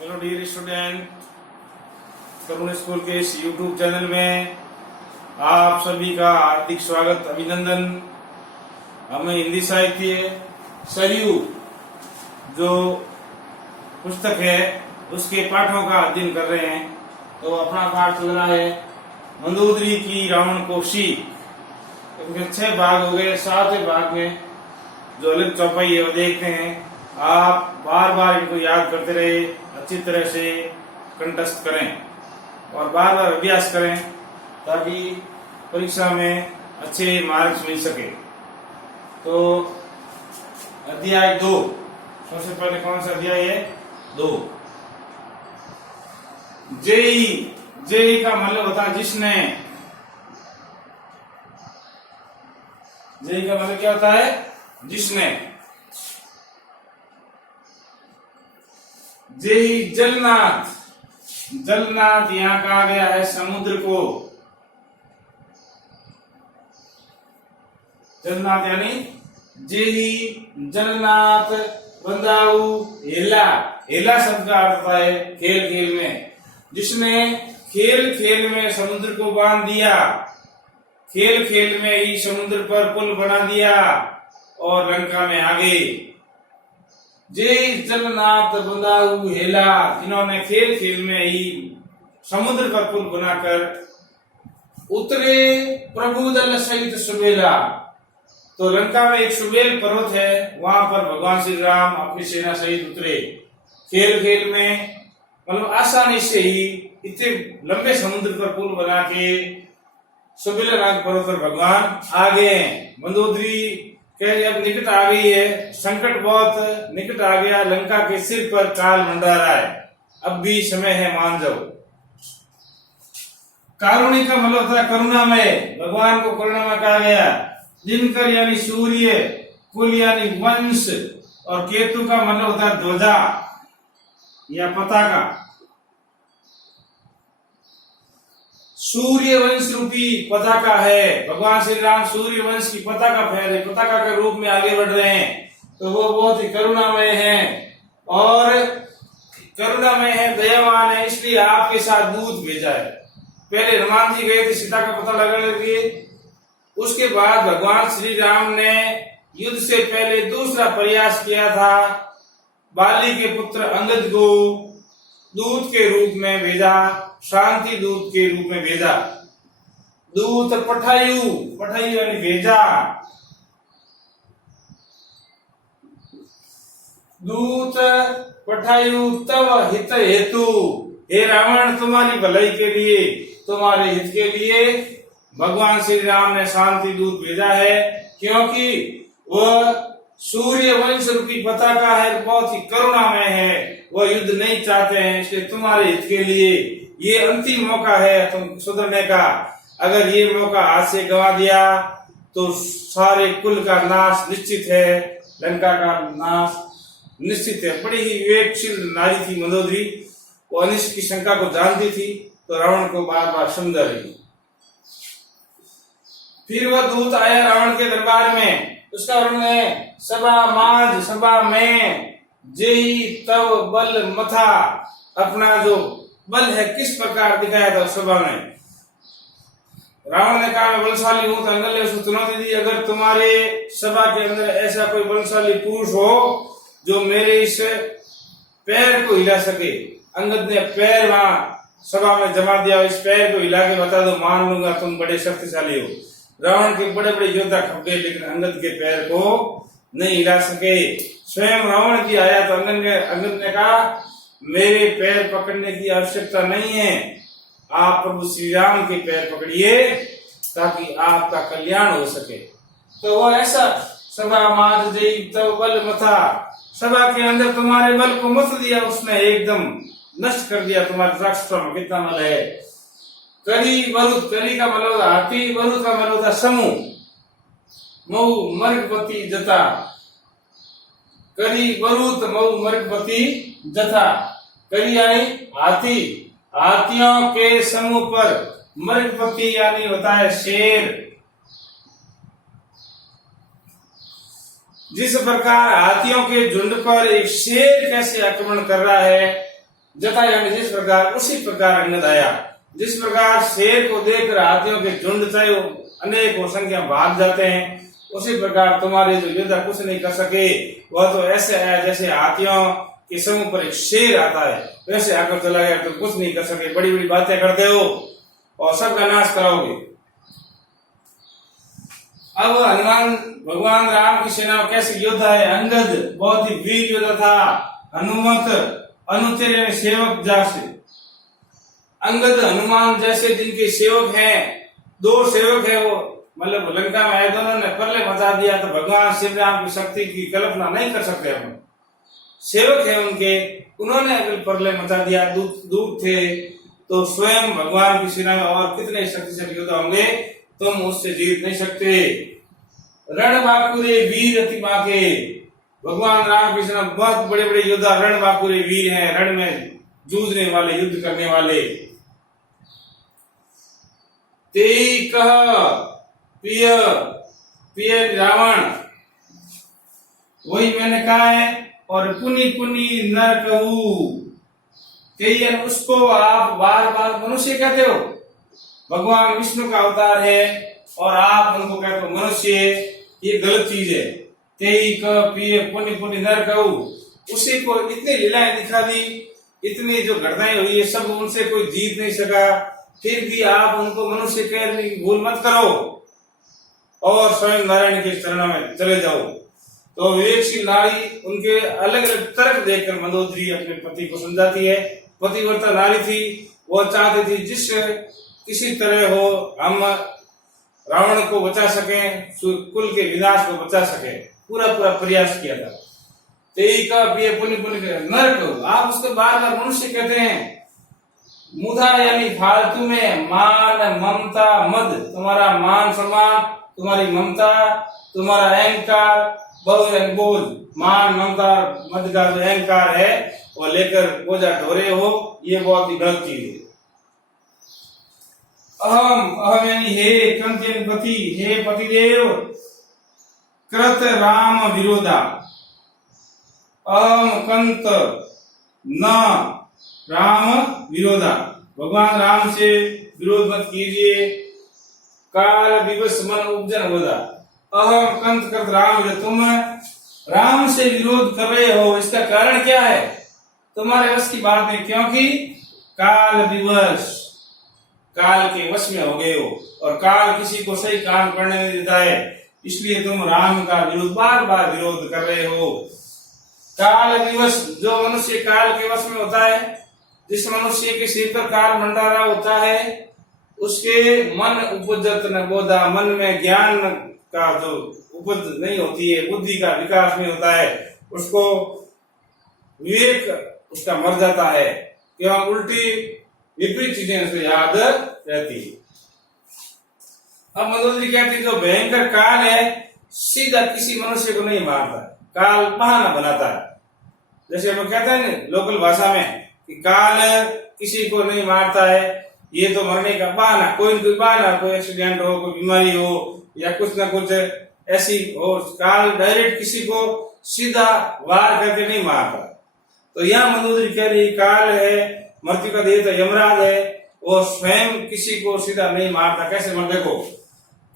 Hello dear student, करुण school के इस YouTube channel में आप सभी का हार्दिक स्वागत, अभिनंदन। हमें हिंदी साहित्य सरयू जो पुस्तक है उसके पाठों का अध्ययन कर रहे हैं। तो अपना पाठ चल रहा है मंदोदरी की रावण को सीख। इनके 6 भाग हो गए। 7वें भाग में जो अलग चौपाई है वो देखते हैं। आप बार बार इनको याद करते रहे, अच्छी तरह से कंठस्थ करें और बार बार अभ्यास करें ताकि परीक्षा में अच्छे मार्क्स मिल सके। तो अध्याय 2, सबसे पहले कौन सा अध्याय है? 2। जेई। जेई का मतलब होता है जिसने। जेई का मतलब क्या होता है? जिसने। जेई जलनाथ। जलनाथ यहां कहा गया है समुद्र को। जलनाथ यानी जेई जलनाथ बंदाऊ हेला। हेला शब्द का अर्थ होता है खेल खेल में। जिसने खेल खेल में समुद्र को बांध दिया, खेल खेल में ही समुद्र पर पुल बना दिया और लंका में आ गए। जय जलनाथ बंदाऊ हेला, जिन्होंने खेल खेल में ही समुद्र पर पुल बनाकर उतरे प्रभु दल सहित सुबेला। तो लंका में एक सुबेल पर्वत है, वहां पर भगवान श्री राम अपनी सेना सहित उतरे। खेल खेल में मतलब आसानी से ही इतने लंबे समुद्र पर पुल बना के सुबेला नाग पर्वत पर भगवान आ गए। मंदोदरी अब निकट आ गई है, संकट बहुत निकट आ गया, लंका के सिर पर काल मंडरा रहा है, अब भी समय है, मान जाओ। कारुणी का मतलब होता है करुणामय। भगवान को करुणामय कहा गया। दिनकर यानी सूर्य, कुल यानी वंश, और केतु का मतलब होता है ध्वजा या पताका। सूर्य वंश रूपी पताका है। भगवान श्री राम सूर्य वंश की पताका फहरे, पताका के रूप में आगे बढ़ रहे हैं। तो वो बहुत ही करुणामय हैं और करुणामय है, दयावान है, इसलिए आपके साथ दूत भेजा है। पहले हनुमान जी गए थे सीता का पता लगाने के लिए। उसके बाद भगवान श्री राम ने युद्ध से पहले दूसरा प्रयास किया था, बाली के पुत्र अंगद को दूत के रूप में भेजा, शांति दूत के रूप में भेजा। दूत पठायु, पठायु यानी भेजा। दूत पठायु तव हित हेतु, हे रावण तुम्हारी भलाई के लिए, तुम्हारे हित के लिए भगवान श्री राम ने शांति दूत भेजा है। क्योंकि वह सूर्य वंश रूपी पताका है, बहुत ही करुणामय है, वह युद्ध नहीं चाहते हैं, इसलिए तुम्हारे हित के लिए ये अंतिम मौका है तुम सुधरने का। अगर ये मौका हाथ से गवा दिया तो सारे कुल का नाश निश्चित है, लंका का नाश निश्चित है। बड़ी ही विवेकशील नारी थी मंदोदरी, वो अनिष्ट की शंका को जानती थी, तो रावण को बार बार समझा रही। फिर वह दूत आया रावण के दरबार में। उसका वर्णन है सभा माज सभा में जेई तव बल मथा। अपना जो बल है किस प्रकार दिखाया था सभा में। रावण ने कहा मैं बलशाली हूं, तो अंगद ने उसको चुनौती दी, अगर तुम्हारे सभा के अंदर ऐसा कोई बलशाली पुरुष हो जो मेरे इस पैर को हिला सके। अंगद ने पैर वहां सभा में जमा दिया, इस पैर को हिला के बता दो, मान लूंगा तुम बड़े शक्तिशाली हो। रावण के बड़े बड़े योद्धा खप गए, लेकिन अंगद के पैर को नहीं हिला सके। स्वयं रावण की आया तो अंगद ने कहा मेरे पैर पकड़ने की आवश्यकता नहीं है, आप प्रभु श्री राम के पैर पकड़िए ताकि आपका कल्याण हो सके। तो वो ऐसा सभा माज जई तव बल मथा, सभा के अंदर तुम्हारे बल को मत दिया, उसने एकदम नष्ट कर दिया तुम्हारे राष्ट्र में कितना बल है। करी वरुद, करी का मतलब हाथी, वरुद का मतलब था समूह। मऊ मर्गपति जता, करी वरुद मऊ मर्गपति जथा। करी यानी हाथी, हाथियों के समूह पर, मर्गपति यानी होता है शेर। जिस प्रकार हाथियों के झुंड पर एक शेर कैसे आक्रमण कर रहा है, जथा यानी जिस प्रकार, उसी प्रकार अंगद आया। जिस प्रकार शेर को देखकर हाथियों के झुंड चाहे अनेकों संख्या भाग जाते हैं, उसी प्रकार तुम्हारे जो योद्धा कुछ नहीं कर सके, वह तो ऐसे है जैसे हाथियों के समूह पर एक शेर आता है, वैसे आकर चला गया, तो कुछ नहीं कर सके। बड़ी बड़ी बातें करते हो और सबका नाश कराओगे। अब हनुमान भगवान राम की सेना कैसे योद्धा है? अंगद बहुत ही वीर योद्धा था। हनुमत अनुचर यानी सेवक जैसे। अंगद हनुमान जैसे जिनके सेवक हैं, दो सेवक है वो, मतलब लंका में आए दोनों ने प्रलय मचा दिया, तो भगवान श्री राम की शक्ति की कल्पना नहीं कर सकते हम। सेवक है उनके, उन्होंने अगर प्रलय मचा दिया, दूत थे, तो स्वयं भगवान की सेना में और कितने शक्तिशाली योद्धा होंगे, तुम उससे जीत नहीं सकते। रण बाकुरे वीर अति बाके। भगवान राम की सेना बहुत बड़े बड़े योद्धा रण बाकुरे वीर हैं, रण में जूझने वाले, युद्ध करने वाले। तेई कह प्रिय प्रिय रावण, वही मैंने कहा है। और पुनि पुनि न कहू, तेई उसको आप बार बार मनुष्य कहते हो। भगवान विष्णु का अवतार है और आप उनको कहते हो मनुष्य, ये गलत चीज है। तेई कह प्रिय पुनि पुनि न कहू, उसी को इतनी लीलाएं दिखा दी, इतनी जो घटनाएं हुई है, सब उनसे कोई जीत नहीं सका, फिर भी आप उनको मनुष्य कहने की भूल मत करो और स्वयं नारायण के चरणों में चले जाओ। तो विवेकशील नारी उनके अलग अलग तर्क देखकर मंदोदरी अपने पति को समझाती है। पतिव्रता नारी थी, वो चाहती थी जिस किसी तरह हो हम रावण को बचा सकें, कुल के विनाश को बचा सके, पूरा पूरा प्रयास किया था। तेई का प्रिय पुनि पुनि नरक, आप उसको बार बार मनुष्य कहते हैं। मुधा यानी फालतू में, मान ममता मद, तुम्हारा मान सम्मान, तुम्हारी ममता, तुम्हारा अहंकार, बहु बोझ, मान ममता मद का जो अहंकार है वो लेकर बोझा ढोरे हो, ये बहुत ही गलत चीज है। अहम अहम यानी हे कंचन पति, हे पतिदेव, कृत राम विरोधा। अहम कंत न राम विरोधा, भगवान राम से विरोध मत कीजिए। काल विवश मन उपजन होदा। अहम कंत कृत राम, तुम राम से विरोध कर रहे हो, इसका कारण क्या है? तुम्हारे वश की बात है, क्योंकि काल विवश, काल के वश में हो गए हो, और काल किसी को सही काम करने नहीं देता है, इसलिए तुम राम का विरोध बार बार विरोध कर रहे हो। काल विवश, जो मनुष्य काल के वश में होता है, जिस मनुष्य के सिर पर काल मंडारा होता है, उसके मन उपजत न बोधा, मन में ज्ञान का जो उपज नहीं होती है, बुद्धि का विकास नहीं होता है, उसको विवेक उसका मर जाता है, क्यों? उल्टी विपरीत चीजें उसे याद रहती है। अब मंदोदरी कहती है, जो भयंकर काल है सीधा किसी मनुष्य को नहीं मारता, काल बहाना बनाता है। जैसे हम कहते हैं लोकल भाषा में कि काल किसी को नहीं मारता है, ये तो मरने का बहाना, कोई न कोई बहाना, कोई एक्सीडेंट हो, कोई बीमारी हो, या कुछ ना कुछ ऐसी हो, काल डायरेक्ट किसी को सीधा वार करके नहीं मारता। तो यहाँ मंदोदरी कह रही, काल है, मृत्यु का देवता यमराज है, वो स्वयं किसी को सीधा नहीं मारता। कैसे मर, देखो,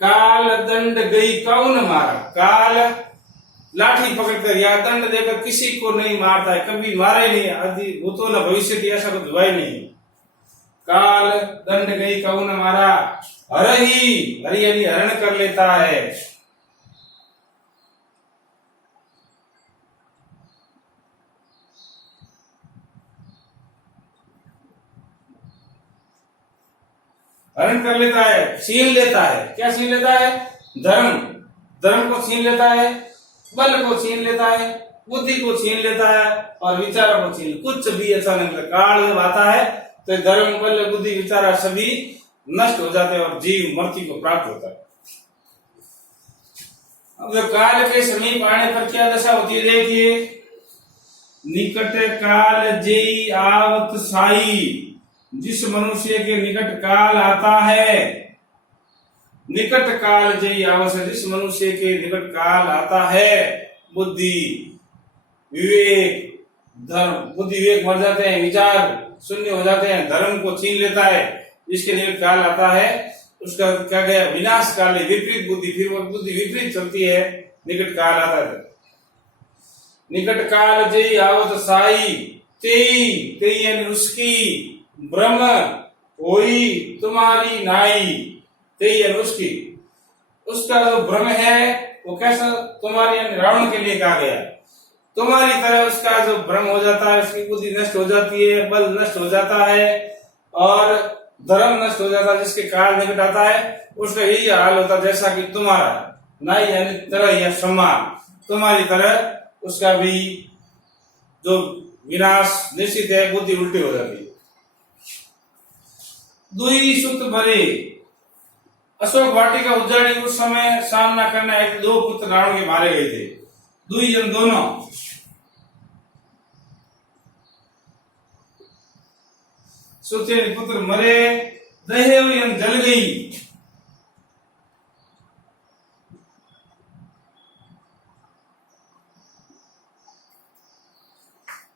काल दंड गई कौन मारा, काल लाठी पकड़कर या दंड देकर किसी को नहीं मारता है, कभी मारा ही नहीं, आदि भूतो न भविष्य ऐसा कुछ हुआ ही नहीं। काल दंड गई कौन मारा, हरि यानी हरण कर लेता है। हरण कर लेता है, छीन लेता है। क्या छीन लेता है? धर्म को छीन लेता है, बल को छीन लेता है, बुद्धि को छीन लेता है, और विचारों को छीन, कुछ भी अच्छा नहीं लगता। काल जब आता है तो धर्म, बल, बुद्धि, विचार सभी नष्ट हो जाते हैं और जीव मृत्यु को प्राप्त होता है। अब जब काल के समीप आने पर क्या दशा होती है, देखिए, निकट काल जेई आवत साई, जिस मनुष्य के निकट काल आता है, निकट काल जय आवश्यक, जिस मनुष्य के निकट काल आता है, बुद्धि, विवेक, धर्म बुद्धि विवेक मर जाते हैं, विचार शून्य हो जाते हैं, धर्म को छीन लेता है, जिसके निकट काल आता है उसका क्या गया विनाश काल, विपरीत बुद्धि, फिर वो बुद्धि विपरीत चलती है, निकट काल आता है। निकट काल जय आवत साई तेई तेई यानी उसकी ब्रह्म होई तुम्हारी नाई, तेई यानी उसकी, उसका जो भ्रम है वो कैसा तुम्हारी यानी रावण के लिए कहा गया, तुम्हारी तरह उसका जो भ्रम हो जाता है, उसकी बुद्धि नष्ट हो जाती है, बल नष्ट हो जाता है और धर्म नष्ट हो जाता है, जिसके काल निकट आता है उसका यही हाल होता है जैसा कि तुम्हारा नाई यानी तरह या सम्मान, तुम्हारी तरह उसका भी जो विनाश निश्चित है, बुद्धि उल्टी हो जाती है। दुई सुत भरे, अशोक वाटिका उजाड़ी उस समय सामना करने आए दो पुत्र रावण के मारे गए थे। दुई जन दोनों, सुते पुत्र मरे, दहेव यन जल गई,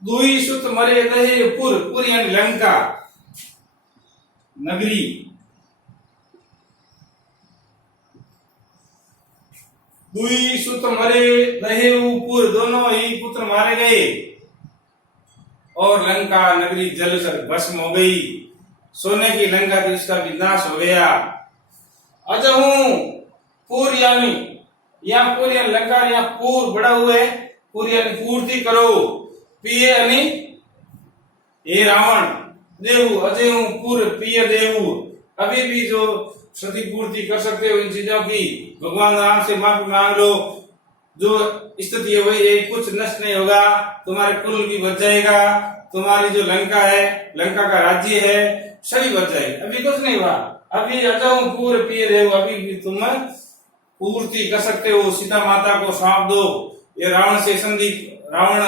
दुई सुत मरे दहेव पुर यानी लंका नगरी, दुई सुत मरे दहेवपुर, दोनों ही पुत्र मारे गए और लंका नगरी जलकर भस्म हो गई, सोने की लंका की उसका विनाश हो गया। अजहू पूर यानी यहाँ पूर यानी लंका, यहाँ पूर बड़ा हुआ है, पूर यानी पूर्ति करो, पिए यानी हे रावण, देवु अजहू पूर पिय देवु, अभी भी जो क्षतिपूर्ति कर सकते हो इन चीजों की, भगवान राम से माफी मांग लो, जो स्थिति है वही है, कुछ नष्ट नहीं होगा, तुम्हारे कुल भी बच जाएगा, तुम्हारी जो लंका है, लंका का राज्य है, सभी बच जाएगा, अभी कुछ नहीं हुआ, अभी अजहू पूर पिय देवु, अभी भी तुम पूर्ति कर सकते हो, सीता माता को सौंप दो, ये रावण से संधि, रावण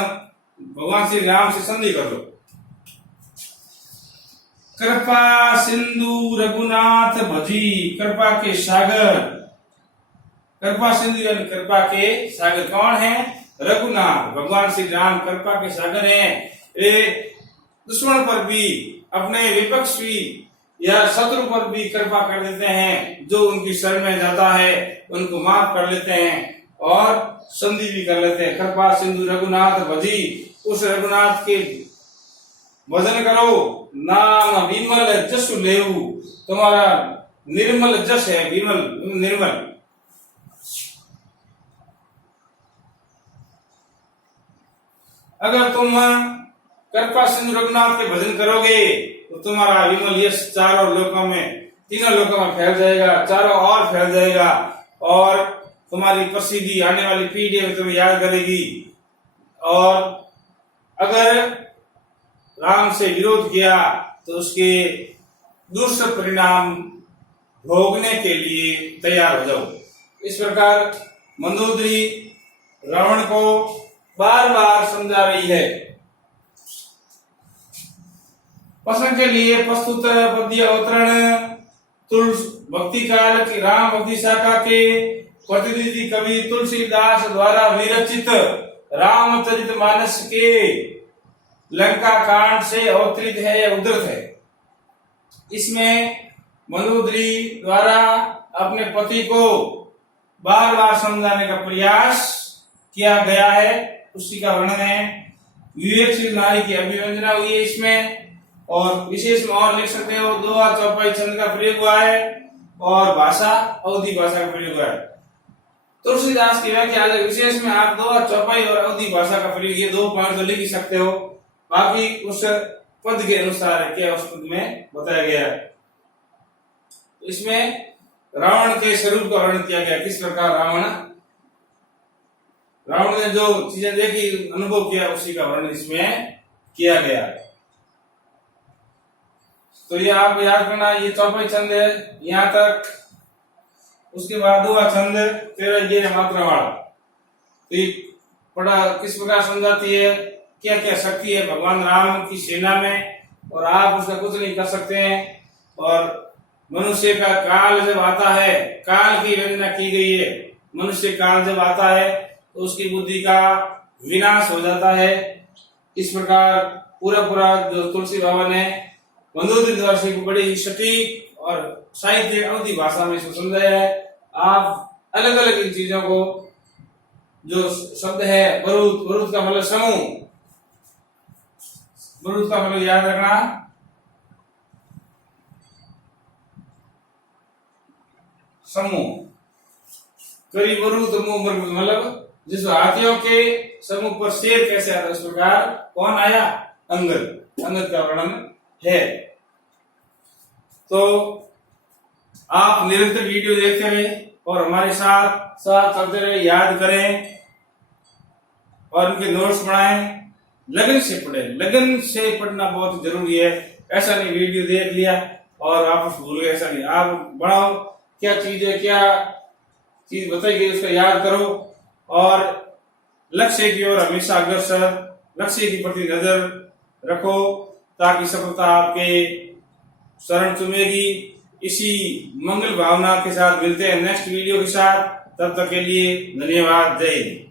भगवान श्री राम से संधि कर लो। कृपा सिंधु रघुनाथ भजी, कृपा के सागर, कृपा सिंधु यानी कृपा के सागर कौन है, रघुनाथ, भगवान श्री राम कृपा के सागर हैं, ये दुश्मन पर भी, अपने विपक्षी या शत्रु पर भी कृपा कर देते हैं, जो उनकी शरण में जाता है उनको माफ कर लेते हैं और संधि भी कर लेते हैं। कृपा सिंधु रघुनाथ भजी, उस रघुनाथ के भजन करो, नाम विमल जस लेऊ, तुम्हारा निर्मल जस है, विमल निर्मल। अगर तुम कृपा सिंधु रघुनाथ के भजन करोगे तो तुम्हारा विमल यश चारों लोकों में, तीनों लोकों में फैल जाएगा, चारों ओर फैल जाएगा और तुम्हारी प्रसिद्धि आने वाली पीढ़ी में तुम्हें याद करेगी। और अगर राम से विरोध किया तो उसके दुष्ट परिणाम भोगने के लिए तैयार हो जाओ। इस प्रकार मंदोदरी रावण को बार बार समझा रही है। प्रश्न के लिए प्रस्तुत पद्य अवतरण तुलस भक्ति काल की राम भक्ति शाखा के प्रतिनिधि कवि तुलसीदास द्वारा विरचित रामचरित मानस के लंका कांड से अवतरित है या उद्धृत है। इसमें मंदोदरी द्वारा अपने पति को बार बार समझाने का प्रयास किया गया है, उसी का वर्णन है। विवेकशील नारी की अभिव्यंजना हुई है इसमें, और विशेष में और लिख सकते हो दोहा चौपाई छंद का प्रयोग हुआ है और भाषा अवधि भाषा का प्रयोग हुआ है। तुलसीदास की व्याख्या विशेष में आप दोहा चौपाई और अवधि भाषा का प्रयोग, ये दो पॉइंट तो लिख ही सकते हो, बाकी उस पद के अनुसार है क्या उस पद में बताया गया है। इसमें रावण के स्वरूप का वर्णन किया गया, किस प्रकार रावण ने जो चीजें देखी अनुभव किया उसी का वर्णन इसमें किया गया है। तो ये आप याद करना, ये चौपाई छंद है यहाँ तक, उसके बाद दोहा छंद 13 ये मात्रा वाला। तो ये पढ़ा किस प्रकार समझाती है, क्या क्या शक्ति है भगवान राम की सेना में और आप उसका कुछ नहीं कर सकते हैं। और मनुष्य का काल जब आता है, काल की योजना की गई है, मनुष्य काल जब आता है तो उसकी बुद्धि का विनाश हो जाता है। इस प्रकार पूरा पूरा जो तुलसी बाबा ने मंदोदरी द्वादशी को बड़ी ही सटीक और साहित्य अवधि भाषा में इसको समझाया है। आप अलग अलग इन चीजों को, जो शब्द है बरूद, बरूद का मतलब समूह, बरूद का मतलब याद रखना समूह, करी बरूद मुंह मतलब जिस हाथियों के समूह पर शेर कैसे आता है, इस प्रकार कौन आया, अंगद, अंगद का वर्णन है। तो आप निरंतर वीडियो देखते रहे और हमारे साथ साथ चलते रहे, याद करें और उनके नोट्स बनाएं, लगन से पढ़ें, लगन से पढ़ना बहुत जरूरी है। ऐसा नहीं वीडियो देख लिया और आप भूल गए, ऐसा नहीं। आप बढ़ाओ, क्या चीज है, क्या चीज बताई गई उसका याद करो और लक्ष्य की ओर हमेशा अग्रसर, लक्ष्य के प्रति नजर रखो ताकि सफलता आपके शरण चुमेगी। इसी मंगल भावना के साथ मिलते हैं नेक्स्ट वीडियो के साथ, तब तक के लिए धन्यवाद, जय हिंद।